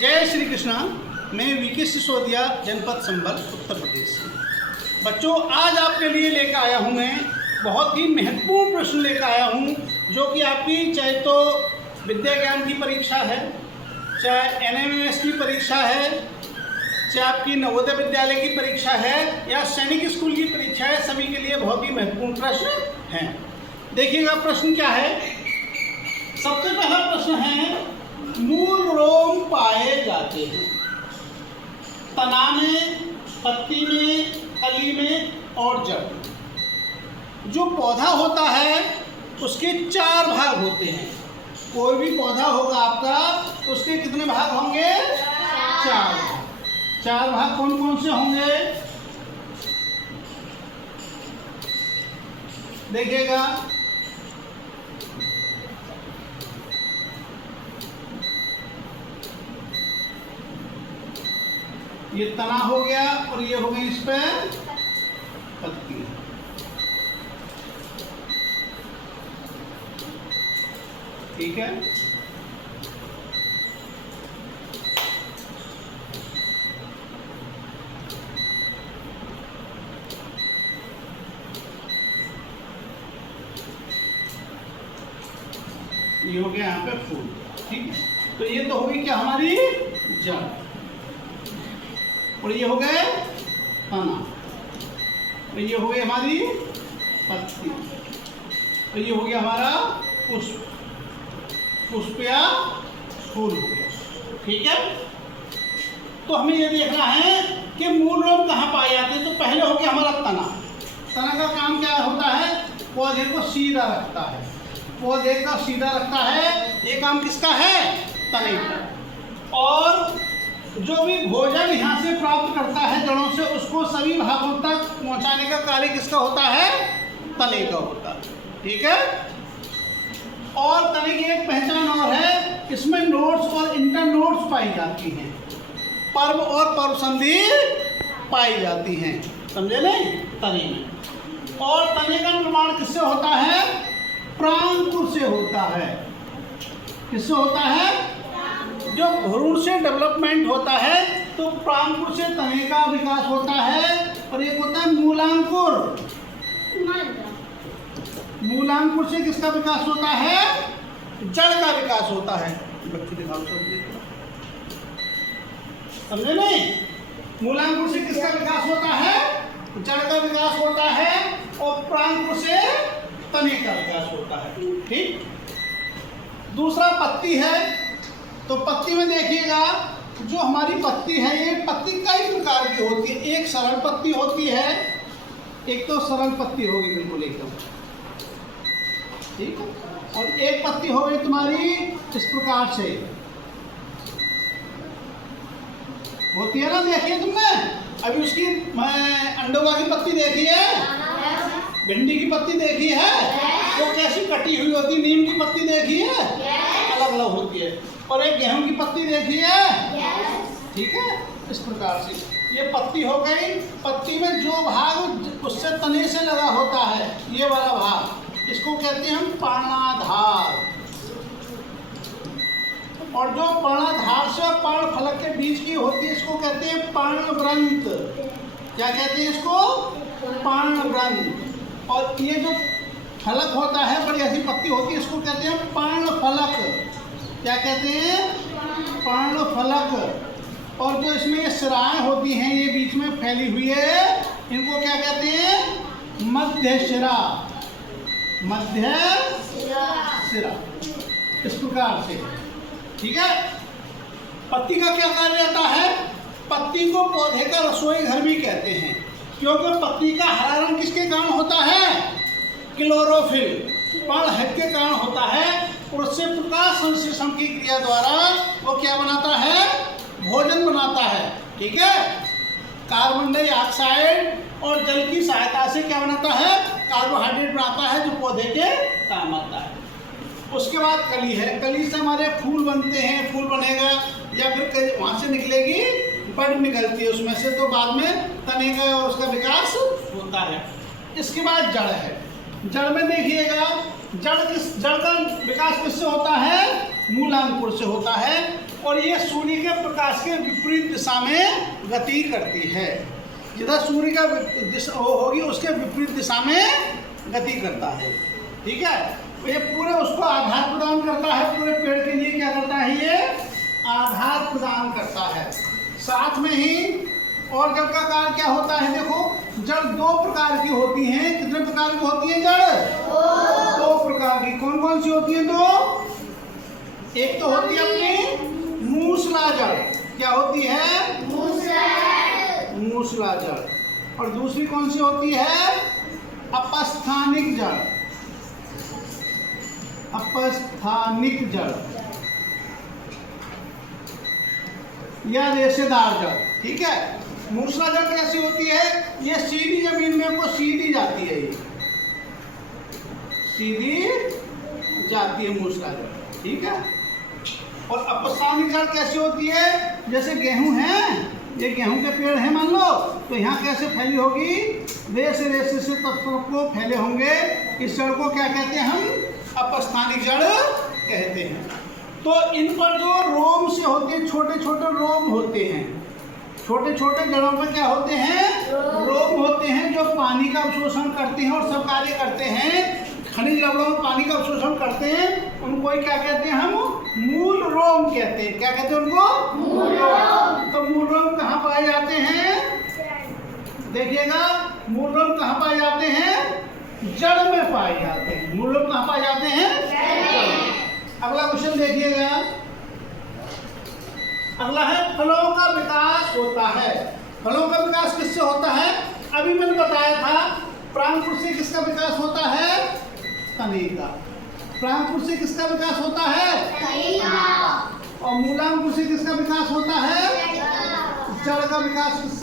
जय श्री कृष्णा। मैं वीके सिसोदिया, जनपद संभल, उत्तर प्रदेश से। बच्चों, आज आपके लिए लेकर आया हूँ मैं बहुत ही महत्वपूर्ण प्रश्न लेकर आया हूँ, जो कि आपकी चाहे तो विद्या ज्ञान की परीक्षा है, चाहे एनएमएमएस की परीक्षा है, चाहे आपकी नवोदय विद्यालय की परीक्षा है या सैनिक स्कूल की परीक्षा है, सभी के लिए बहुत ही महत्वपूर्ण प्रश्न है। देखिएगा प्रश्न क्या है। सबसे पहला प्रश्न है, मूल रोम पाए जाते हैं तना में, पत्ती में, कली में और जड़। जो पौधा होता है उसके 4 भाग होते हैं। कोई भी पौधा होगा आपका, उसके कितने भाग होंगे? 4 भाग। 4 भाग कौन कौन से होंगे? देखिएगा, ये तना हो गया और ये हो गई इस पे पत्ती। ठीक है, ये हो गया यहाँ पे फूल। ठीक है, तो ये तो होगी क्या हमारी जड़, और ये हो गए तना, और ये हो गई हमारी पत्ती, और ये हो गया हमारा पुष्प। पुष्प या फूल हो गया। ठीक है, तो हमें ये देखना है कि मूल रोम कहाँ पाए जाते हैं। तो पहले हो गया हमारा तना। तना का काम क्या होता है? पौधे को सीधा रखता है। पौधे का सीधा रखता है, ये काम किसका है? तने का। और जो भी भोजन यहाँ से प्राप्त करता है जड़ों से, उसको सभी भागों तक पहुँचाने का कार्य किसका होता है? तने का होता है। ठीक है, और तने की एक पहचान और है, इसमें नोड्स और इंटर नोड्स पाई जाती हैं, पर्व और पर्व संधि पाई जाती हैं। समझे नहीं? तने में। और तने का निर्माण किससे होता है? प्रांकुर से होता है। किससे होता है? जो भ्रूण से डेवलपमेंट होता है, तो प्रांकुर से तने का विकास होता है, और एक होता है मूलांकुर। मूलांकुर से किसका विकास होता है? जड़ का विकास होता है। बच्चे दिखाओ, समझे नहीं? मूलांकुर से किसका विकास होता है? जड़ का विकास होता है, और प्रांकुर से तने का विकास होता है। ठीक, दूसरा पत्ती है। तो पत्ती में देखिएगा, जो हमारी पत्ती है, ये पत्ती कई प्रकार की होती है। एक सरल पत्ती होती है, एक तो सरल पत्ती होगी बिल्कुल एकदम, ठीक है, और एक पत्ती हो गई तुम्हारी इस प्रकार से होती है ना। देखिए तुमने अभी उसकी अंडोगा की पत्ती देखी है, भिंडी की पत्ती देखी है, वो कैसी कटी हुई होती है। नीम की पत्ती देखी है, अलग अलग होती है। और एक गेहूं की पत्ती देखी है। ठीक है, इस प्रकार से ये पत्ती हो गई। पत्ती में जो भाग उससे तने से लगा होता है, ये वाला भाग, इसको कहते हैं हम पर्णाधार। और जो पर्णाधार से पर्ण फलक के बीच की होती है, इसको कहते हैं पर्णवृंत। क्या कहते हैं इसको? पर्णवृंत। और ये जो फलक होता है, बड़ी ऐसी पत्ती होती है, इसको कहते हैं पर्णफलक। क्या कहते हैं? पर्णफलक। और जो इसमें ये सिराएं होती हैं, ये बीच में फैली हुई है, इनको क्या कहते हैं? मध्य शिरा। मध्य शिरा, इस प्रकार से। ठीक है, पत्ती का क्या कार्य रहता है? पत्ती को पौधे का रसोई घर भी कहते हैं, क्योंकि पत्ती का हरा रंग किसके कारण होता है? क्लोरोफिल, पर्णहट के कारण होता है। और उससे प्रकाश संश्लेषण की क्रिया द्वारा वो क्या बनाता है? भोजन बनाता है। ठीक है, कार्बन डाइऑक्साइड और जल की सहायता से क्या बनाता है? कार्बोहाइड्रेट बनाता है, जो पौधे के काम आता है। उसके बाद कली है। कली से हमारे फूल बनते हैं, फूल बनेगा, या फिर वहाँ से निकलेगी बड निकलती है उसमें से, तो बाद में तने का और उसका विकास होता है। इसके बाद जड़ है। जड़ में देखिएगा, जड़ का विकास किससे होता है? मूलांकुर से होता है। और ये सूर्य के प्रकाश के विपरीत दिशा में गति करती है। जिधर सूर्य का दिशा होगी उसके विपरीत दिशा में गति करता है। ठीक है, तो ये पूरे उसको आधार प्रदान करता है, पूरे पेड़ के लिए क्या करता है, ये आधार प्रदान करता है। साथ में ही और जड़ का कार्य क्या होता है, देखो जड़ दो प्रकार की होती हैं। कितने प्रकार की होती है जड़? दो प्रकार की। कौन कौन सी होती है? दो। एक तो होती है अपनी मूसला जड़। क्या होती है? मूसला जड़। और दूसरी कौन सी होती है? अपस्थानिक जड़। अपस्थानिक जड़ या रेशेदार जड़। ठीक है, मूसला जड़ कैसी होती है? ये सीधी जमीन में को सीधी जाती है, ये सीधी जाती है मूसला जड़। ठीक है, और अपस्थानिक जड़ कैसी होती है? जैसे गेहूं है, ये गेहूं के पेड़ है मान लो, तो यहाँ कैसे फैली होगी? रेशे से तत्वों को फैले होंगे। इस जड़ को क्या कहते हैं हम? अपस्थानिक जड़ कहते हैं। तो इन पर जो रोम से होते हैं, छोटे छोटे रोम होते हैं। छोटे छोटे जड़ों पर क्या होते हैं? रोम होते हैं, जो पानी का अवशोषण करते हैं और सब कार्य करते हैं। खनिज लवणों में पानी का अवशोषण करते हैं, उनको क्या कहते हैं हम? मूल रोम कहते हैं। क्या कहते हैं उनको? मूल रोम। तो मूल रोम कहाँ पाए जाते हैं? देखिएगा, मूल रोम कहाँ पाए जाते हैं? जड़ में पाए जाते हैं। मूल रोम कहाँ पाए जाते हैं? अगला क्वेश्चन देखिएगा। अगला है फलों का विकास होता है। फलों का विकास किससे होता है? अभी मैंने बताया था, प्रांकुर से किसका विकास होता है? तने का। प्रांकुर से किसका विकास होता है? तने का। और मूलांकुर से किसका विकास होता है? जड़ का विकास